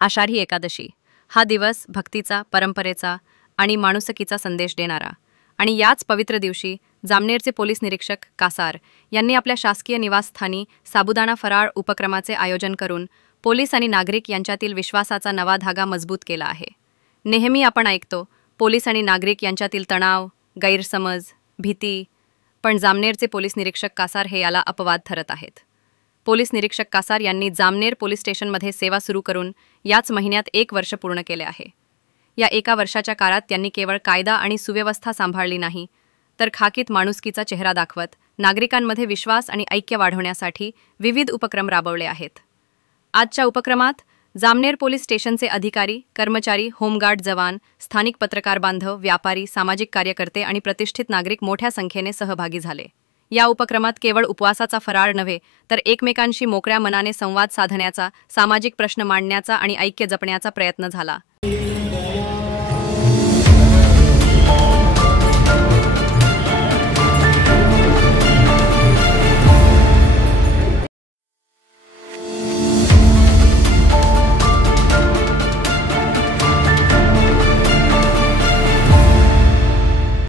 आषाढी एकादशी हा दिवस भक्तीचा, परंपरेचा आणि माणुसकीचा संदेश देणारा आणि याच पवित्र दिवशी जामनेरचे पोलीस निरीक्षक कासार यांनी आपल्या शासकीय निवासस्थानी साबुदाणा फराळ उपक्रमाचे आयोजन करून पोलीस आणि नागरिक यांच्यातील विश्वासाचा नवा धागा मजबूत केला आहे। नेहमी आपण ऐकतो पोलीस आणि नागरिक यांच्यातील तणाव, गैरसमज, भीती, पण जामनेरचे पोलीस निरीक्षक कासार हे याला अपवाद ठरत आहेत। पोलीस निरीक्षक कासार यांनी जामनेर पोलीस स्टेशनमध्ये सेवा सुरू करून याच महिन्यात 1 वर्ष पूर्ण केले आहे। या एका वर्षाच्या काळात त्यांनी केवळ कायदा आणि सुव्यवस्था सांभाळली नाही, तर खाकीत माणुसकीचा चेहरा दाखवत नागरिकांमध्ये विश्वास आणि ऐक्य वाढवण्यासाठी विविध उपक्रम राबवले आहेत। आजच्या उपक्रमात जामनेर पोलीस स्टेशनचे अधिकारी, कर्मचारी, होमगार्ड जवान, स्थानिक पत्रकार बांधव, व्यापारी, सामाजिक कार्यकर्ते आणि प्रतिष्ठित नागरिक मोठ्या संख्येने सहभागी झाले। या उपक्रमात केवळ उपवासाचा फराळ नव्हे, तर एकमेकांशी मोकळ्या मनाने संवाद साधण्याचा, सामाजिक प्रश्न मांडण्याचा आणि ऐक्य जपण्याचा प्रयत्न झाला।